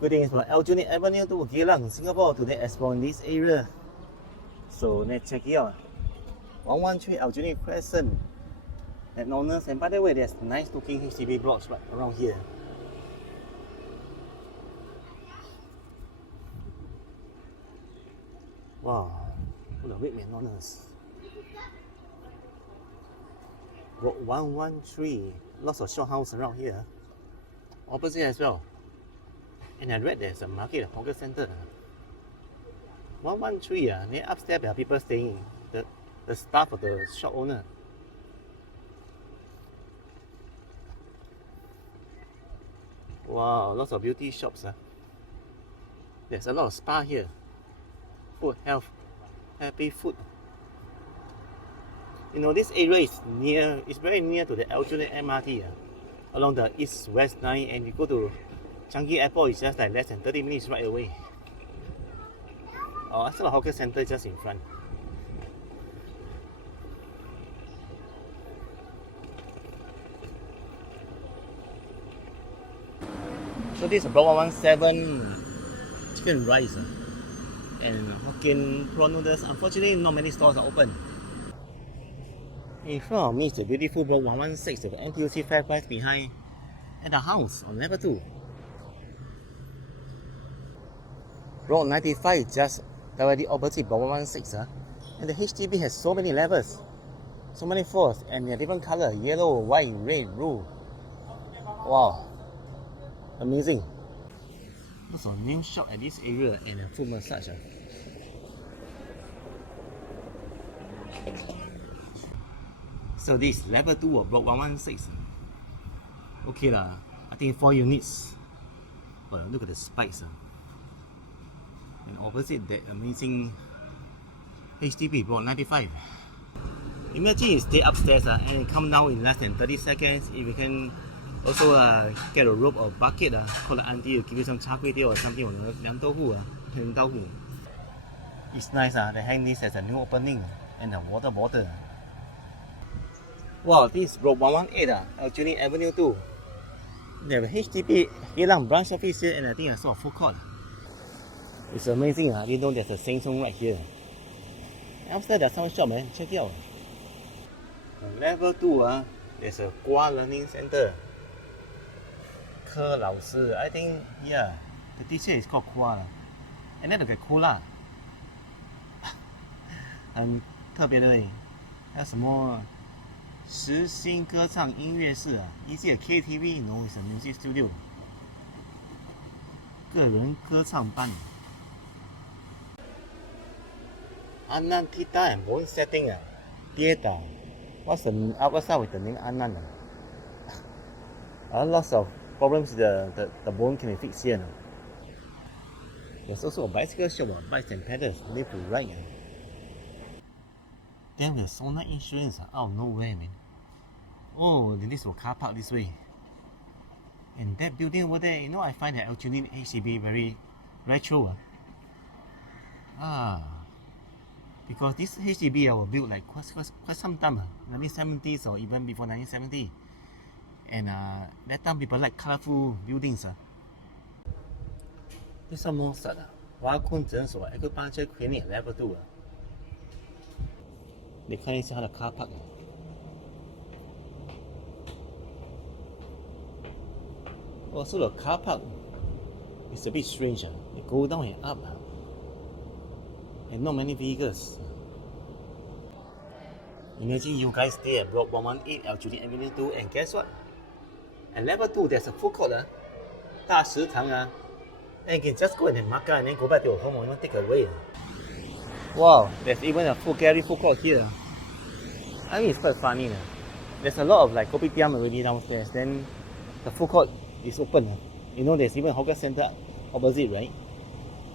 Greetings from Aljunied Avenue to Geylang, Singapore. Today exploring this area. So let's check it out. 113 Aljunied Crescent. McDonald's, and by the way, there's nice looking HDB blocks right around here. Wow, what a big McDonald's. Road 113, lots of shop houses around here. Opposite as well. And I read there's a market, a hawker center. 113, near upstairs there are people staying. The staff of the shop owner. Wow, lots of beauty shops. There's a lot of spa here. Food, health, happy food. You know, this area is very near to the Aljunied MRT. Along the east-west line, and you go to Changi Airport, it's just like less than 30 minutes right away. Oh, I saw a hawker center just in front. So this is block 117 chicken rice and Hokkien prawn noodles. Unfortunately, not many stores are open. In front of me is the beautiful block 116 with NTUC FairPrice behind, and the house on level 2. Block 95 just directly opposite block 116. And the HDB has so many levels, so many floors, and they're different color: yellow, white, red, blue. Wow, amazing. Lots of new shop at this area and a foot massage. So this level 2 of block 116. Okay lah, I think 4 units. But look at the spikes. And opposite that amazing HDB block 95. Imagine you stay upstairs and come down in less than 30 seconds. If you can also get a rope or bucket, call the auntie to give you some char kway teow or something, or liang tofu, It's nice, they hang this as a new opening, and a water bottle. Wow, this is block 118, Aljunied Avenue 2. They have a HDB Geylang branch office here, and I think I saw a food court. It's amazing, I didn't know there's a Samsung right here. Upstairs there's some shop, man, check it out. Level 2, there's a Gua Learning Center. Ke Lao Shi, I think, yeah, the teacher is called Gua. And then the cola. 很特别的，还有什么实心歌唱音乐室？Is it a KTV? No, it's a music studio. 个人歌唱班。Anantita and bone setting theater. What's up with the name Anand? Lots of problems. The bone can be fixed here. There's also a bicycle shop, bikes and pedals, live to ride. Then with Sona Insurance out of nowhere, man. Oh, this was car park this way. And that building over there, you know, I find that Aljunied HDB very retro. Because this HDB was built like quite some time, 1970s or even before 1970. And that time people like colorful buildings. This one more sad. Wakun 诊所 Acupuncture Clinic Level 2. They can't see how the car park. Also the car park is a bit strange. They go down and up. And not many vehicles. Imagine you guys stay at block 118 Aljunied Avenue 2, and guess what? At level 2 there's a food court, 大食堂 and you can just go and mark and then go back to your home or even take away. Wow, there's even a Gary food court here. I mean, it's quite funny. There's a lot of like kopitiam already downstairs. Then the food court is open. You know, there's even a hawker center opposite, right?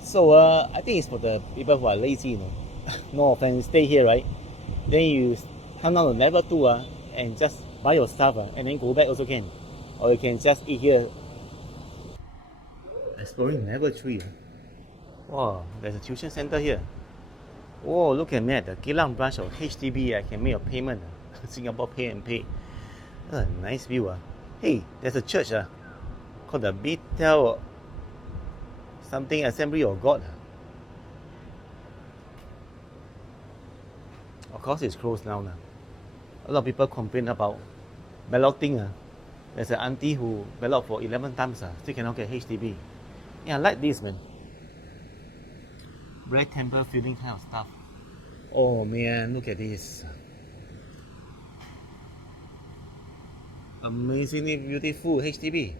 So I think it's for the people who are lazy, you know. No offense, stay here, right? Then you come down to level 2 and just buy your stuff and then go back also can. Or you can just eat here. Exploring level 3. Wow, there's a tuition center here. Oh, look at that, the Geylang branch of HDB. I can make a payment. Singapore Pay and Pay. Nice view. Hey, there's a church called the Bethel something assembly or God. Of course, it's closed now. A lot of people complain about balloting. There's an auntie who ballot for 11 times, still cannot get HDB. Yeah, I like this, man. Rectangle filling kind of stuff. Oh man, look at this. Amazingly beautiful HDB.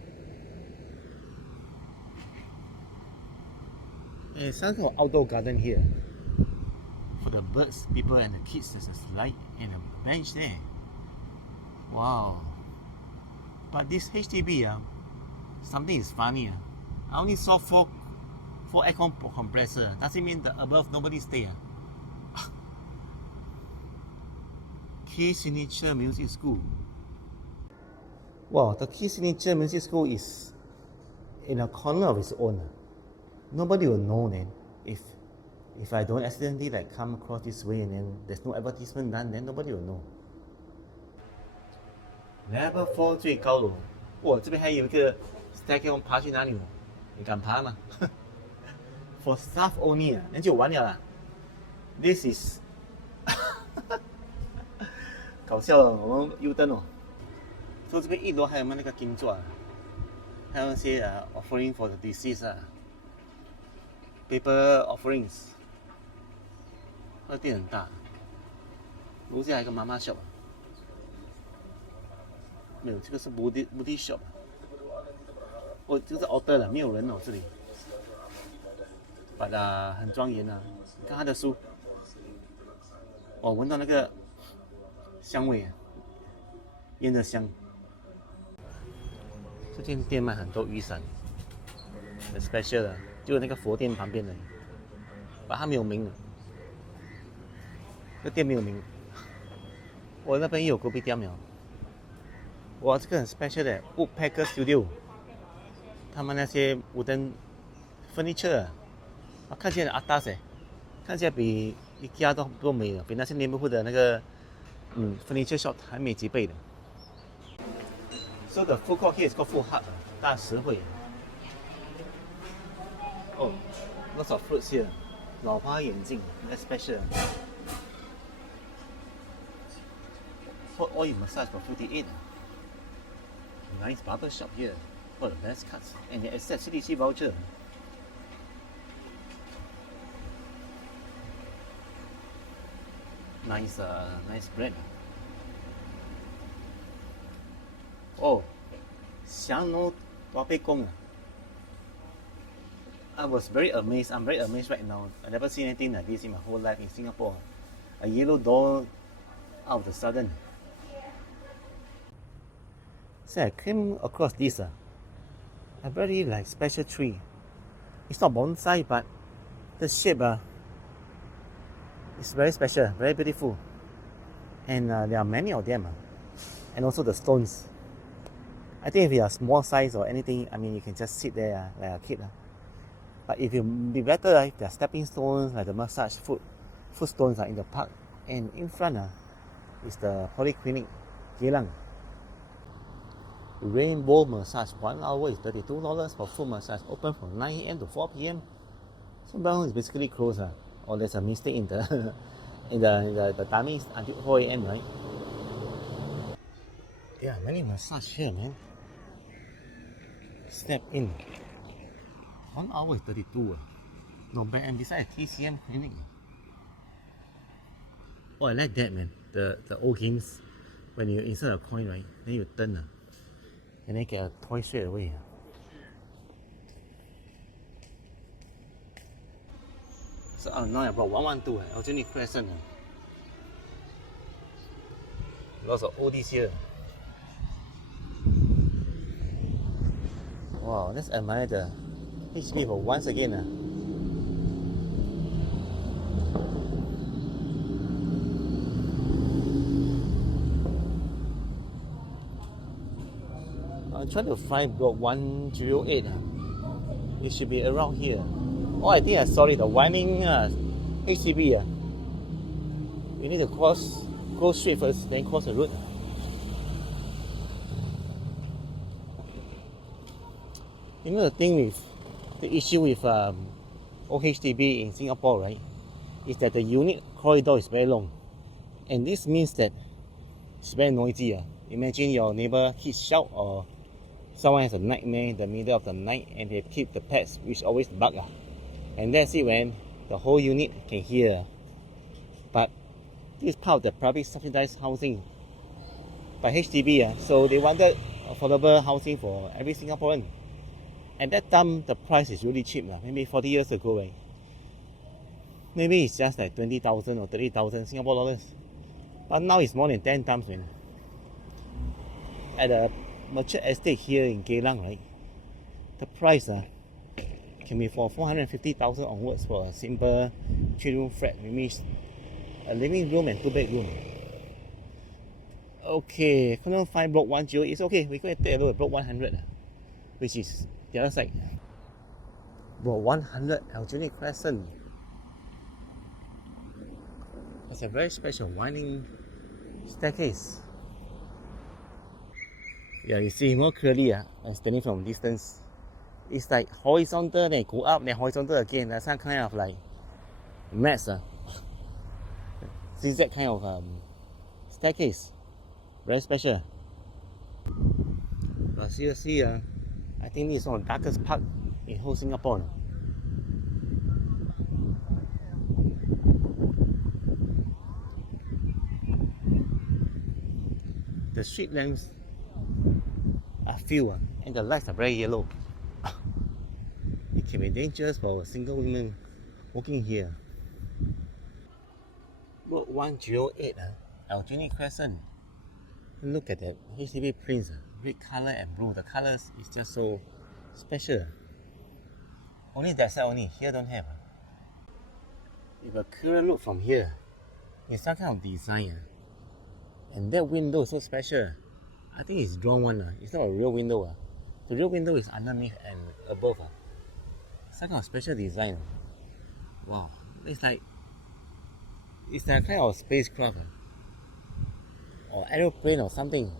There's some kind of outdoor garden here. For the birds, people and the kids, there's a slide and a bench there. Wow. But this HDB, something is funny. I only saw four aircon compressor. Does it mean that above nobody stay? Key Signature Music School. Wow, the Key Signature Music School is in a corner of its own. Nobody will know then. If I don't accidentally like come across this way and then there's no advertisement done, then nobody will know. Level 4最高楼，哇，这边还有一个 staircase 爬去哪里？你敢爬吗？For staff only 那就完了啦。This is 搞笑了，我们 U 灯哦。所以这边一楼还有没有那个金座？还有那些offering for the deceased paper offerings。那店很大，楼下还有一个妈妈 shop。没有，这个是 body shop。哦，这是 altar 了，没有人哦这里。把它很庄严啊！你看他的书，哦，闻到那个香味，烟的香。这间店卖很多雨伞，很 special 的，就那个佛殿旁边的，把它没有名的，这店没有名。我那边也有隔壁店了。哇，这个很 special 的 Woodpecker Studio， 他们那些wooden furniture， 看起来很atas看起来比IKEA都美了，比那些neighborhood的那个furniture shop 还美几倍的。So the food court here is called Food Hut， 大实惠。Oh, lots of fruits here， 老花眼镜 ，that's special。Hot oil massage for 58. Nice barber shop here for the best cuts, and they accept CDC voucher. Nice bread. Oh, Xiang Tua Pei Gong. I was very amazed. I'm very amazed right now. I never seen anything like this in my whole life in Singapore. A yellow door out of the sudden. So I came across this a very like special tree. It's not bonsai, but the shape is very special, very beautiful, and there are many of them, and also the stones. I think if you are small size or anything, I mean you can just sit there like a kid. But if you be better, if there are stepping stones like the massage footstones in the park, and in front is the polyclinic Geylang. Rainbow massage, 1 hour is $32 for full massage, open from 9 AM to 4 PM. So Bangkok is basically closed, or there's a mistake in the the timing is until 4 AM, right? There are many massage here, man. Step in. 1 hour is 32. Not bad, and besides TCM clinic. Oh, I like that, man. The old games, when you insert a coin, right, then you turn. And then get a toy straight away. So now I brought 112 Aljunied Crescent. Lots of oldies here. Wow, let's admire the HB for once again. I'm trying to find block 108. It should be around here. Oh, I think I saw it. The winding HCB. We need to go straight first, then cross the road. You know the thing with The issue with OHDB in Singapore, right, is that the unit corridor is very long, and this means that it's very noisy. Imagine your neighbor kids shout, or someone has a nightmare in the middle of the night and they keep the pets, which always bug. And that's it, when the whole unit can hear. But this is part of the public subsidized housing by HDB, so they wanted affordable housing for every Singaporean. At that time, the price is really cheap, maybe 40 years ago, right? Maybe it's just like 20,000 or 30,000 Singapore dollars. But now it's more than 10 times, man. At a mature estate here in Geylang, right, the price can be for 450,000 onwards for a simple 3-room flat, maybe a living room and 2-bedroom. Okay, couldn't find block 108. It's okay, we go and take a look at block 100, which is the other side. Block 100, Aljunied Crescent. It's a very special winding staircase. Yeah, you see more clearly standing from distance. It's like horizontal, then go up, then horizontal again. That's some kind of like mess. Zigzag kind of staircase. Very special. But seriously, I think this is one of the darkest park in whole Singapore. The street lamps are few, and the lights are very yellow. It can be dangerous for a single woman walking here. Road 108, Aljunied Crescent. Look at that HDB prints, red color and blue. The colors is just so special. Only that side only, here don't have. If a current look from here, it's some kind of design. And that window is so special. I think it's drawn one. It's not a real window. The real window is underneath and above. Some kind of special design. Wow, it's like a kind of spacecraft or aeroplane or something.